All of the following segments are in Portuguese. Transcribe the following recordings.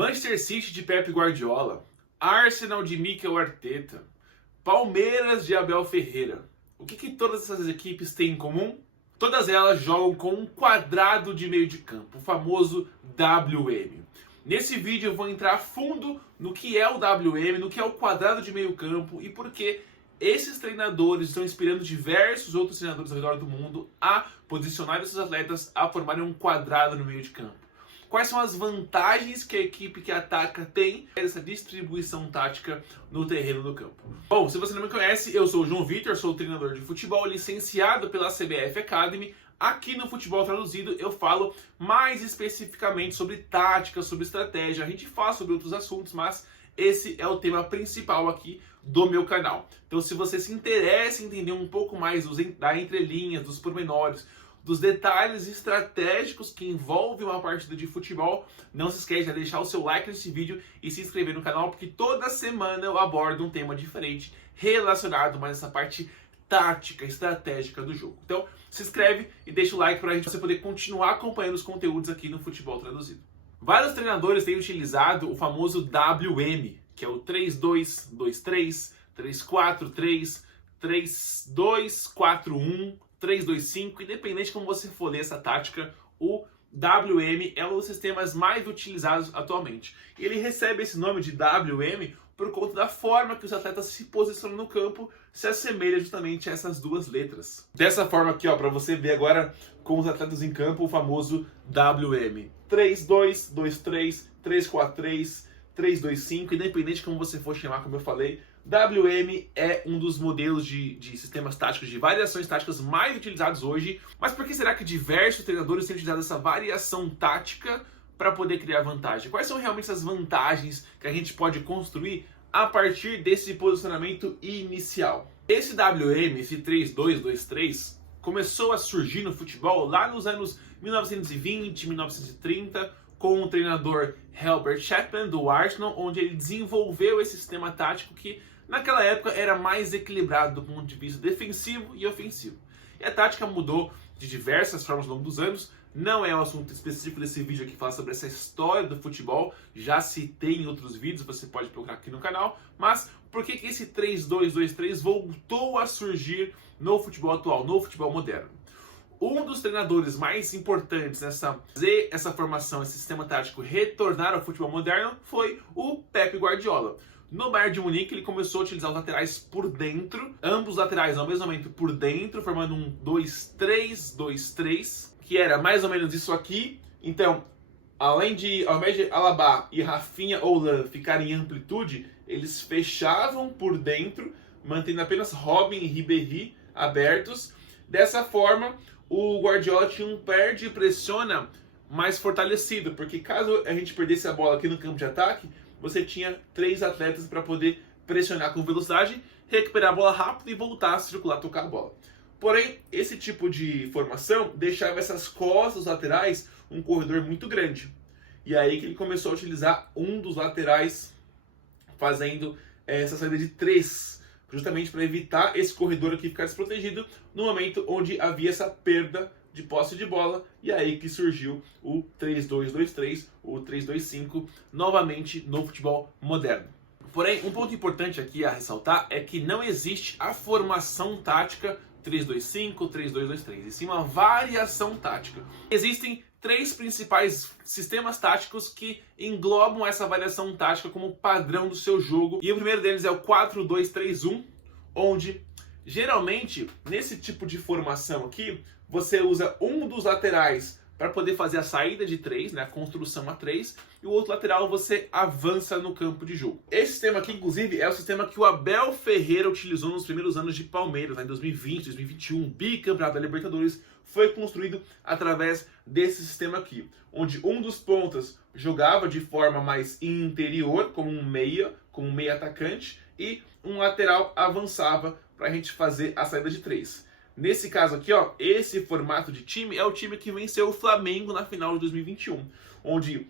Manchester City de Pep Guardiola, Arsenal de Mikel Arteta, Palmeiras de Abel Ferreira. O que todas essas equipes têm em comum? Todas elas jogam com um quadrado de meio de campo, o famoso WM. Nesse vídeo eu vou entrar a fundo no que é o WM, no que é o quadrado de meio campo e por que esses treinadores estão inspirando diversos outros treinadores ao redor do mundo a posicionar esses atletas a formarem um quadrado no meio de campo. Quais são as vantagens que a equipe que ataca tem essa distribuição tática no terreno do campo? Bom, se você não me conhece, eu sou o João Vitor, sou treinador de futebol, licenciado pela CBF Academy. Aqui no Futebol Traduzido eu falo mais especificamente sobre tática, sobre estratégia. A gente fala sobre outros assuntos, mas esse é o tema principal aqui do meu canal. Então, se você se interessa em entender um pouco mais da entrelinhas, dos pormenores, dos detalhes estratégicos que envolvem uma partida de futebol, não se esqueça de deixar o seu like nesse vídeo e se inscrever no canal, porque toda semana eu abordo um tema diferente relacionado mais a essa parte tática, estratégica do jogo. Então, se inscreve e deixa o like para você poder continuar acompanhando os conteúdos aqui no Futebol Traduzido. Vários treinadores têm utilizado o famoso WM, que é o 3-2-2-3, 3-4-3, 3-2-4-1, 3-2-5, independente de como você for ler essa tática, o WM é um dos sistemas mais utilizados atualmente. E ele recebe esse nome de WM por conta da forma que os atletas se posicionam no campo, se assemelha justamente a essas duas letras. Dessa forma aqui, ó, para você ver agora com os atletas em campo, o famoso WM. 3-2-2-3, 3-4-3, 3-2-5, independente de como você for chamar, como eu falei, WM é um dos modelos de sistemas táticos, de variações táticas mais utilizados hoje. Mas por que será que diversos treinadores têm utilizado essa variação tática para poder criar vantagem? Quais são realmente essas vantagens que a gente pode construir a partir desse posicionamento inicial? Esse WM, esse 3-2-2-3, começou a surgir no futebol lá nos anos 1920, 1930, com o treinador Herbert Chapman do Arsenal, onde ele desenvolveu esse sistema tático que naquela época era mais equilibrado do ponto de vista defensivo e ofensivo. E a tática mudou de diversas formas ao longo dos anos. Não é o assunto específico desse vídeo aqui falar sobre essa história do futebol, já citei em outros vídeos, você pode procurar aqui no canal, mas por que esse 3-2-2-3 voltou a surgir no futebol atual, no futebol moderno? Um dos treinadores mais importantes nessa fazer essa formação, esse sistema tático retornar ao futebol moderno foi o Pep Guardiola. No Bayern de Munique ele começou a utilizar os laterais por dentro, ambos laterais ao mesmo momento por dentro, formando um 2-3-2-3, que era mais ou menos isso aqui. Então, ao invés de Alaba e Rafinha ou Lan ficarem em amplitude, eles fechavam por dentro, mantendo apenas Robin e Ribéry abertos. Dessa forma, o Guardiola tinha um perde e pressiona mais fortalecido, porque caso a gente perdesse a bola aqui no campo de ataque, você tinha três atletas para poder pressionar com velocidade, recuperar a bola rápido e voltar a circular, tocar a bola. Porém, esse tipo de formação deixava essas costas laterais um corredor muito grande. E aí que ele começou a utilizar um dos laterais fazendo essa saída de três, justamente para evitar esse corredor aqui ficar desprotegido no momento onde havia essa perda de posse de bola, e aí que surgiu o 3-2-2-3, o 3-2-5, novamente no futebol moderno. Porém, um ponto importante aqui a ressaltar é que não existe a formação tática 3-2-5, 3-2-2-3, e sim uma variação tática. Existem três principais sistemas táticos que englobam essa variação tática como padrão do seu jogo. E o primeiro deles é o 4-2-3-1, onde geralmente nesse tipo de formação aqui você usa um dos laterais para poder fazer a saída de três, né, a construção a três, e o outro lateral você avança no campo de jogo. Esse sistema aqui, inclusive, é o sistema que o Abel Ferreira utilizou nos primeiros anos de Palmeiras, né, em 2020, 2021, bicampeonato da Libertadores, foi construído através desse sistema aqui, onde um dos pontas jogava de forma mais interior, como um meia atacante, e um lateral avançava para a gente fazer a saída de três. Nesse caso aqui, ó, esse formato de time é o time que venceu o Flamengo na final de 2021, onde,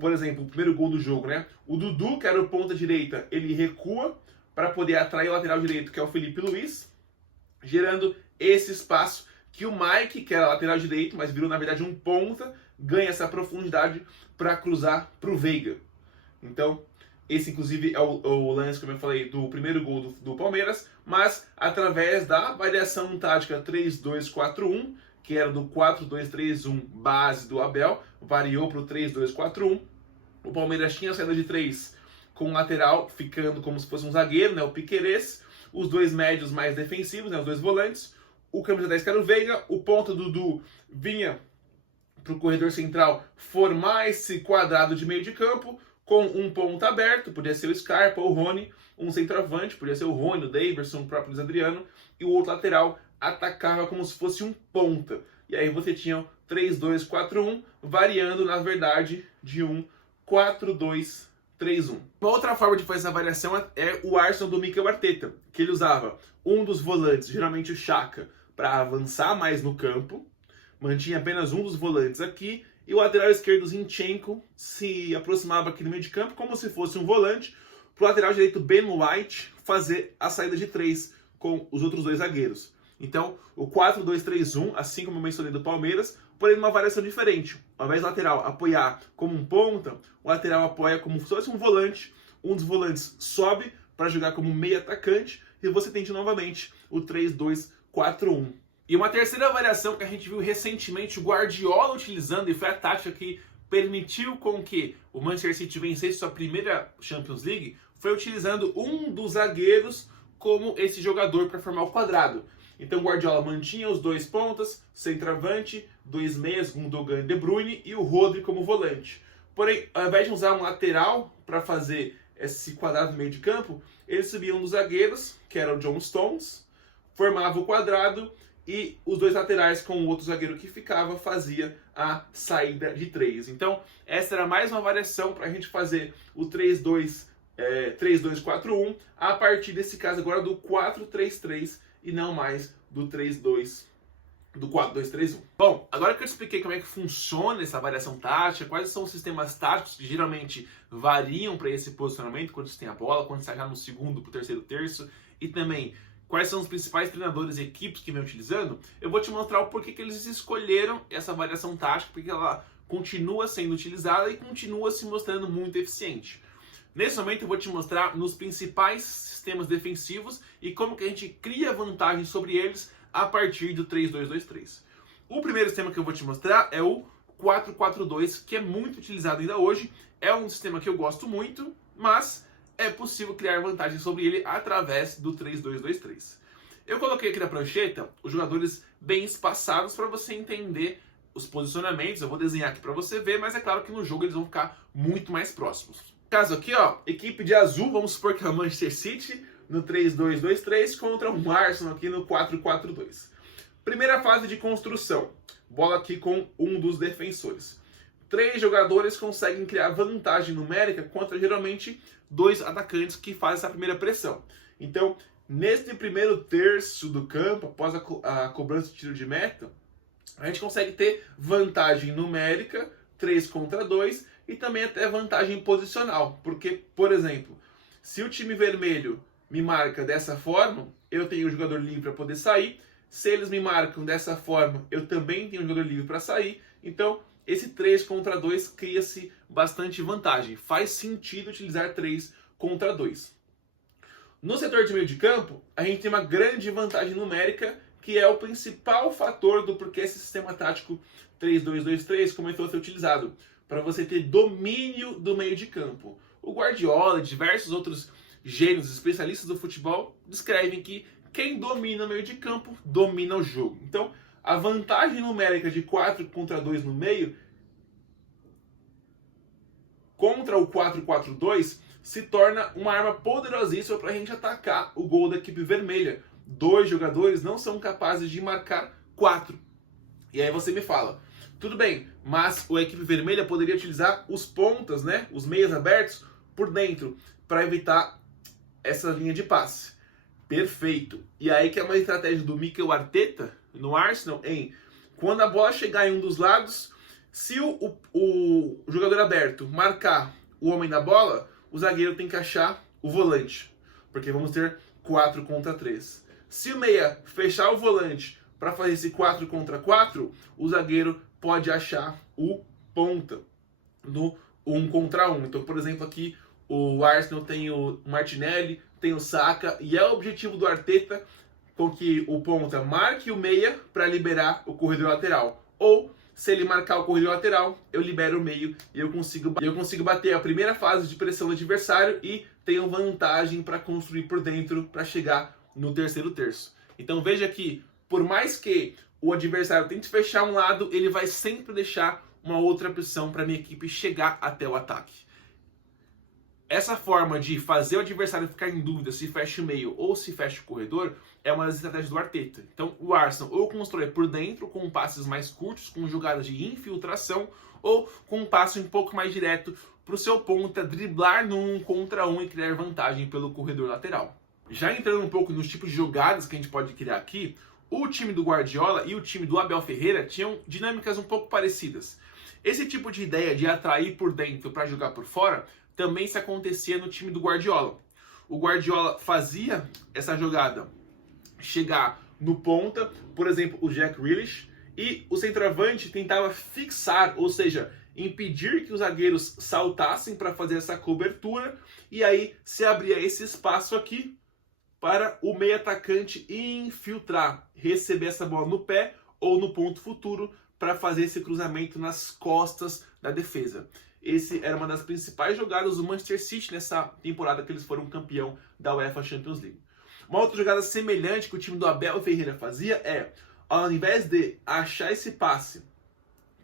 por exemplo, o primeiro gol do jogo, né? O Dudu, que era o ponta direita, ele recua para poder atrair o lateral direito, que é o Felipe Luiz, gerando esse espaço que o Mike, que era lateral direito, mas virou na verdade um ponta, ganha essa profundidade para cruzar para o Veiga. Então, esse inclusive é o lance, como eu falei, do primeiro gol do Palmeiras, mas através da variação tática 3-2-4-1, que era do 4-2-3-1 base do Abel, variou para o 3-2-4-1. O Palmeiras tinha a saída de 3 com o lateral ficando como se fosse um zagueiro, né, o Piquerez, os dois médios mais defensivos, né, os dois volantes, o camisa 10 que era o Veiga, o ponta Dudu vinha para o corredor central formar esse quadrado de meio de campo, com um ponta aberto, podia ser o Scarpa ou o Rony, um centroavante, podia ser o Rony, o Daverson, o próprio Luiz Adriano, e o outro lateral atacava como se fosse um ponta. E aí você tinha 3-2-4-1, variando, na verdade, de um 4-2-3-1. Uma outra forma de fazer essa variação é o Arsenal do Mikel Arteta, que ele usava um dos volantes, geralmente o Xhaka, para avançar mais no campo, mantinha apenas um dos volantes aqui, e o lateral esquerdo, Zinchenko, se aproximava aqui no meio de campo como se fosse um volante, para o lateral direito, Ben White, fazer a saída de 3 com os outros dois zagueiros. Então, o 4-2-3-1, assim como eu mencionei do Palmeiras, porém numa variação diferente. Ao invés do lateral apoiar como um ponta, o lateral apoia como se fosse um volante, um dos volantes sobe para jogar como meio atacante, e você tem novamente o 3-2-4-1. E uma terceira variação que a gente viu recentemente o Guardiola utilizando, e foi a tática que permitiu com que o Manchester City vencesse sua primeira Champions League, foi utilizando um dos zagueiros como esse jogador para formar o quadrado. Então o Guardiola mantinha os dois pontas, centroavante, dois meias, Gundogan e De Bruyne, e o Rodri como volante. Porém, ao invés de usar um lateral para fazer esse quadrado no meio de campo, eles subiam dos zagueiros, que era o John Stones, formava o quadrado, e os dois laterais com o outro zagueiro que ficava fazia a saída de 3. Então, essa era mais uma variação para a gente fazer o 3-2-4-1 a partir desse caso agora do 4-3-3 e não mais do 4-2-3-1. Bom, agora que eu expliquei como é que funciona essa variação tática, quais são os sistemas táticos que geralmente variam para esse posicionamento, quando você tem a bola, quando você está já no segundo para o terceiro terço, e também quais são os principais treinadores e equipes que vem utilizando, eu vou te mostrar o porquê que eles escolheram essa variação tática, porque ela continua sendo utilizada e continua se mostrando muito eficiente. Nesse momento eu vou te mostrar nos principais sistemas defensivos e como que a gente cria vantagem sobre eles a partir do 3-2-2-3. O primeiro sistema que eu vou te mostrar é o 4-4-2, que é muito utilizado ainda hoje, é um sistema que eu gosto muito, mas é possível criar vantagem sobre ele através do 3-2-2-3. Eu coloquei aqui na prancheta os jogadores bem espaçados para você entender os posicionamentos. Eu vou desenhar aqui para você ver, mas é claro que no jogo eles vão ficar muito mais próximos. No caso aqui, ó, equipe de azul, vamos supor que é o Manchester City no 3-2-2-3 contra o Arsenal aqui no 4-4-2. Primeira fase de construção. Bola aqui com um dos defensores. 3 jogadores conseguem criar vantagem numérica contra geralmente 2 atacantes que fazem essa primeira pressão. Então, nesse primeiro terço do campo, após a cobrança de tiro de meta, a gente consegue ter vantagem numérica, 3 contra 2, e também até vantagem posicional. Porque, por exemplo, se o time vermelho me marca dessa forma, eu tenho um jogador livre para poder sair. Se eles me marcam dessa forma, eu também tenho um jogador livre para sair. Então, esse 3 contra 2 cria-se bastante vantagem. Faz sentido utilizar 3 contra 2. No setor de meio de campo, a gente tem uma grande vantagem numérica, que é o principal fator do porquê esse sistema tático 3-2-2-3 começou a ser utilizado, para você ter domínio do meio de campo. O Guardiola e diversos outros gênios, especialistas do futebol, descrevem que quem domina o meio de campo, domina o jogo. Então, a vantagem numérica de 4 contra 2 no meio, contra o 4-4-2, se torna uma arma poderosíssima para a gente atacar o gol da equipe vermelha. 2 jogadores não são capazes de marcar 4. E aí você me fala, tudo bem, mas a equipe vermelha poderia utilizar os pontas, né, os meias abertos, por dentro, para evitar essa linha de passe. Perfeito. E aí que é uma estratégia do Mikel Arteta no Arsenal, quando a bola chegar em um dos lados, se o jogador aberto marcar o homem da bola, o zagueiro tem que achar o volante, porque vamos ter 4 contra 3. Se o meia fechar o volante para fazer esse 4 contra 4, o zagueiro pode achar o ponta no um contra um. Então, por exemplo, aqui o Arsenal tem o Martinelli, tem o Saka, e é o objetivo do Arteta com que o ponta marque o meia para liberar o corredor lateral. Ou, se ele marcar o corredor lateral, eu libero o meio e eu consigo bater a primeira fase de pressão do adversário e tenho vantagem para construir por dentro para chegar no terceiro terço. Então veja que, por mais que o adversário tente fechar um lado, ele vai sempre deixar uma outra opção para minha equipe chegar até o ataque. Essa forma de fazer o adversário ficar em dúvida se fecha o meio ou se fecha o corredor é uma das estratégias do Arteta. Então o Arsenal ou constrói por dentro com passes mais curtos, com jogadas de infiltração, ou com um passe um pouco mais direto para o seu ponta driblar no 1 contra 1 e criar vantagem pelo corredor lateral. Já entrando um pouco nos tipos de jogadas que a gente pode criar aqui, o time do Guardiola e o time do Abel Ferreira tinham dinâmicas um pouco parecidas. Esse tipo de ideia de atrair por dentro para jogar por fora também se acontecia no time do Guardiola. O Guardiola fazia essa jogada chegar no ponta, por exemplo, o Jack Grealish, e o centroavante tentava fixar, ou seja, impedir que os zagueiros saltassem para fazer essa cobertura, e aí se abria esse espaço aqui para o meio atacante infiltrar, receber essa bola no pé ou no ponto futuro para fazer esse cruzamento nas costas da defesa. Esse era uma das principais jogadas do Manchester City nessa temporada que eles foram campeão da UEFA Champions League. Uma outra jogada semelhante que o time do Abel Ferreira fazia é, ao invés de achar esse passe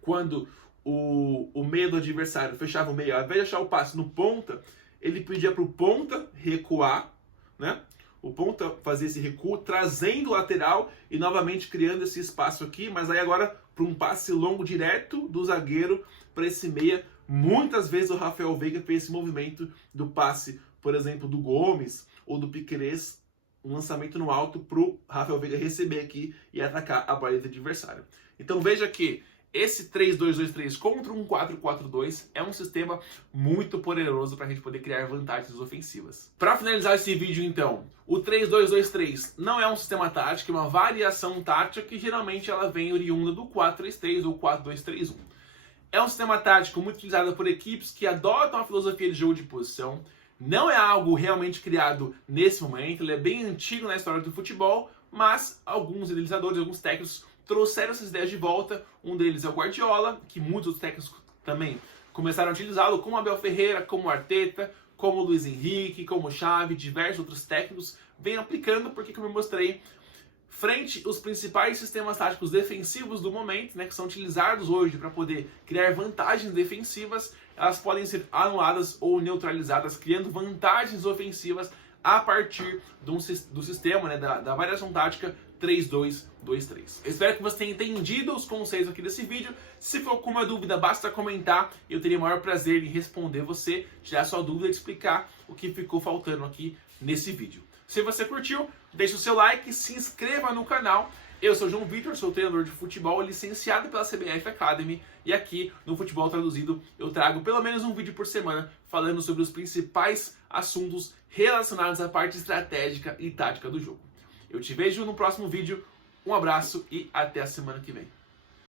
quando o meio do adversário fechava o meio, ao invés de achar o passe no ponta, ele pedia para o ponta recuar, né? O ponta fazia esse recuo, trazendo o lateral e novamente criando esse espaço aqui, mas aí agora para um passe longo direto do zagueiro para esse meia. Muitas vezes o Rafael Veiga fez esse movimento do passe, por exemplo, do Gomes ou do Piquerez, um lançamento no alto para o Rafael Veiga receber aqui e atacar a baliza adversária. Então veja que esse 3-2-2-3 contra um 4-4-2 é um sistema muito poderoso para a gente poder criar vantagens ofensivas. Para finalizar esse vídeo, então, o 3-2-2-3 não é um sistema tático, é uma variação tática que geralmente ela vem oriunda do 4-3-3 ou 4-2-3-1. É um sistema tático muito utilizado por equipes que adotam a filosofia de jogo de posição. Não é algo realmente criado nesse momento, ele é bem antigo na história do futebol, mas alguns idealizadores, alguns técnicos trouxeram essas ideias de volta. Um deles é o Guardiola, que muitos outros técnicos também começaram a utilizá-lo, como Abel Ferreira, como Arteta, como Luiz Henrique, como Xavi, diversos outros técnicos vêm aplicando, porque como eu mostrei, frente aos principais sistemas táticos defensivos do momento, né, que são utilizados hoje para poder criar vantagens defensivas, elas podem ser anuladas ou neutralizadas, criando vantagens ofensivas a partir do sistema, né, da variação tática 3-2-2-3. Espero que você tenha entendido os conceitos aqui desse vídeo. Se for com uma dúvida, basta comentar. Eu teria o maior prazer em responder você, tirar sua dúvida e explicar o que ficou faltando aqui nesse vídeo. Se você curtiu, deixe o seu like, se inscreva no canal. Eu sou o João Vitor, sou treinador de futebol, licenciado pela CBF Academy, e aqui no Futebol Traduzido eu trago pelo menos um vídeo por semana falando sobre os principais assuntos relacionados à parte estratégica e tática do jogo. Eu te vejo no próximo vídeo, um abraço e até a semana que vem.